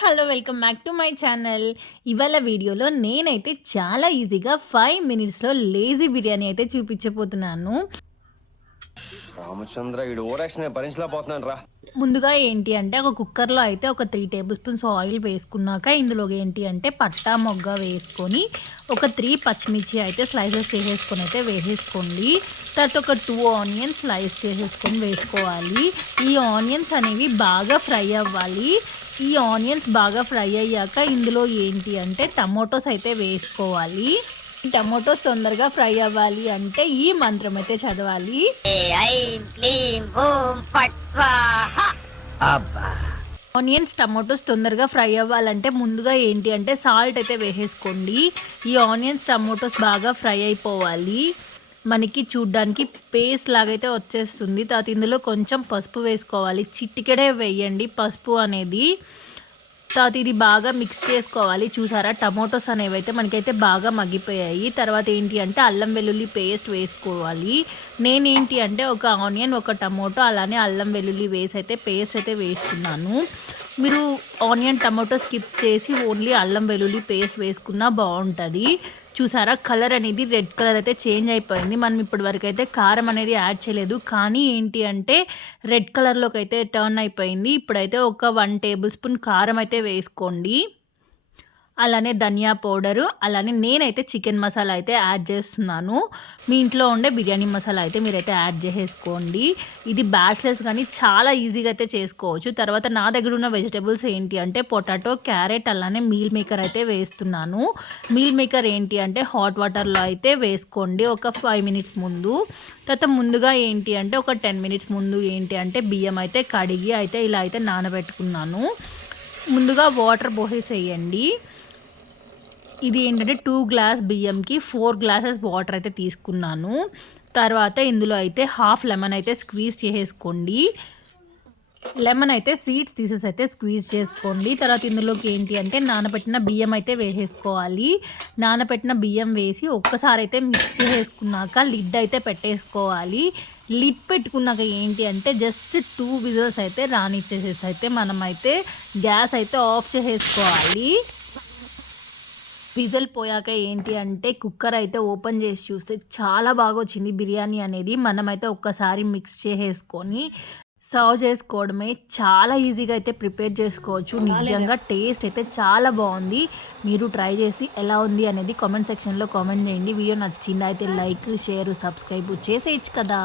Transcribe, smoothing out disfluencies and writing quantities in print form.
Hello welcome back to my channel. ఇవాళ వీడియోలో నేనైతే చాలా ఈజీగా 5 మినిట్స్లో లేజీ బిర్యానీ అయితే చూపించబోతున్నాను. రామచంద్ర ఈడు ఓరాక్షన్ భరించలేకపోతున్నాను రా. ముందుగా ఏంటి అంటే ఒక కుక్కర్లో అయితే ఒక 3 టేబుల్ స్పూన్స్ ఆయిల్ వేసుకున్నాక ఇందులో ఏంటి అంటే పట్టా మొగ్గ వేసుకొని ఒక 3 పచ్చిమిర్చి అయితే స్లైసెస్ చేసేసుకొని అయితే వేసేసుకోండి. తర్వాత ఒక 2 ఆనియన్స్ స్లైస్ చేసేసుకొని వేసుకోవాలి. ఈ ఆనియన్స్ అనేవి బాగా ఫ్రై అవ్వాలి. ఈ ఆనియన్స్ బాగా ఫ్రై అయ్యాక ఇందులో ఏంటి అంటే టమోటోస్ అయితే వేసుకోవాలి. టమోటోస్ తొందరగా ఫ్రై అవ్వాలి అంటే ఈ మంత్రం అయితే చదవాలి. ఆనియన్స్ టమోటోస్ తొందరగా ఫ్రై అవ్వాలంటే ముందుగా ఏంటి అంటే సాల్ట్ అయితే వేసేసుకోండి. ఈ ఆనియన్స్ టమోటోస్ బాగా ఫ్రై అయిపోవాలి. మనకి చూడ్డానికి పేస్ట్ లాగైతే వచ్చేస్తుంది. తర్వాత ఇందులో కొంచెం పసుపు వేసుకోవాలి. చిటికెడే వేయండి పసుపు అనేది. తర్వాత ఇది బాగా మిక్స్ చేసుకోవాలి. చూసారా టమోటోస్ అనేవి అయితే మనకైతే బాగా మగ్గిపోయాయి. తర్వాత ఏంటి అంటే అల్లం వెల్లుల్లి పేస్ట్ వేసుకోవాలి. నేనేంటి అంటే ఒక ఆనియన్ ఒక టమోటో అలానే అల్లం వెల్లుల్లి వేసి అయితే పేస్ట్ అయితే వేస్తున్నాను. మీరు ఆనియన్ టమోటో స్కిప్ చేసి ఓన్లీ అల్లం వెల్లుల్లి పేస్ట్ వేసుకున్నా బాగుంటుంది. చూసారా కలర్ అనేది రెడ్ కలర్ అయితే చేంజ్ అయిపోయింది. మనం ఇప్పటి వరకు అయితే కారం అనేది యాడ్ చేయలేదు, కానీ ఏంటి అంటే రెడ్ కలర్లోకి అయితే టర్న్ అయిపోయింది. ఇప్పుడైతే ఒక 1 టేబుల్ స్పూన్ కారం అయితే వేసుకోండి. అలానే ధనియా పౌడరు, అలానే నేనైతే చికెన్ మసాలా అయితే యాడ్ చేస్తున్నాను. మీ ఇంట్లో ఉండే బిర్యానీ మసాలా అయితే మీరైతే యాడ్ చేసేసుకోండి. ఇది బ్యాచ్లెస్ కానీ చాలా ఈజీగా అయితే చేసుకోవచ్చు. తర్వాత నా దగ్గర ఉన్న వెజిటేబుల్స్ ఏంటి అంటే పొటాటో, క్యారెట్, అలానే మీల్ మేకర్ అయితే వేస్తున్నాను. మీల్ మేకర్ ఏంటి అంటే హాట్ వాటర్లో అయితే వేసుకోండి ఒక 5 మినిట్స్ ముందు. తర్వాత ముందుగా ఏంటి అంటే ఒక 10 మినిట్స్ ముందు ఏంటి అంటే బియ్యం అయితే కడిగి అయితే ఇలా అయితే నానబెట్టుకున్నాను. ముందుగా వాటర్ పోసేసేయండి. ఇది ఏంటంటే 2 గ్లాస్ బియ్యంకి 4 గ్లాసెస్ వాటర్ అయితే తీసుకున్నాను. తర్వాత ఇందులో అయితే హాఫ్ లెమన్ అయితే స్క్వీజ్ చేసేసుకోండి. లెమన్ అయితే సీడ్స్ తీసేసి అయితే స్క్వీజ్ చేసుకోండి. తర్వాత ఇందులోకి ఏంటి అంటే నానబెట్టిన బియ్యం అయితే వేసేసుకోవాలి. నానబెట్టిన బియ్యం వేసి ఒక్కసారి అయితే మిక్స్ చేసేసుకున్నాక లిడ్ అయితే పెట్టేసుకోవాలి. లిడ్ పెట్టుకున్నాక ఏంటి అంటే జస్ట్ 2 విజిల్స్ అయితే రానిచ్చేసేసి అయితే మనమైతే గ్యాస్ అయితే ఆఫ్ చేసేసుకోవాలి. విజిల్ పోయాక ఏంటి అంటే కుక్కర్ అయితే ఓపెన్ చేసి చూస్తే చాలా బాగా వచ్చింది బిర్యానీ అనేది. మనమైతే ఒక్కసారి మిక్స్ చేసేసుకొని సర్వ్ చేసుకోవడమే. చాలా ఈజీగా అయితే ప్రిపేర్ చేసుకోవచ్చు. నిజంగా టేస్ట్ అయితే చాలా బాగుంది. మీరు ట్రై చేసి ఎలా ఉంది అనేది కామెంట్ సెక్షన్లో కామెంట్ చేయండి. వీడియో నచ్చిందా అయితే లైక్, షేర్, సబ్స్క్రైబ్ చేసేయచ్చు కదా.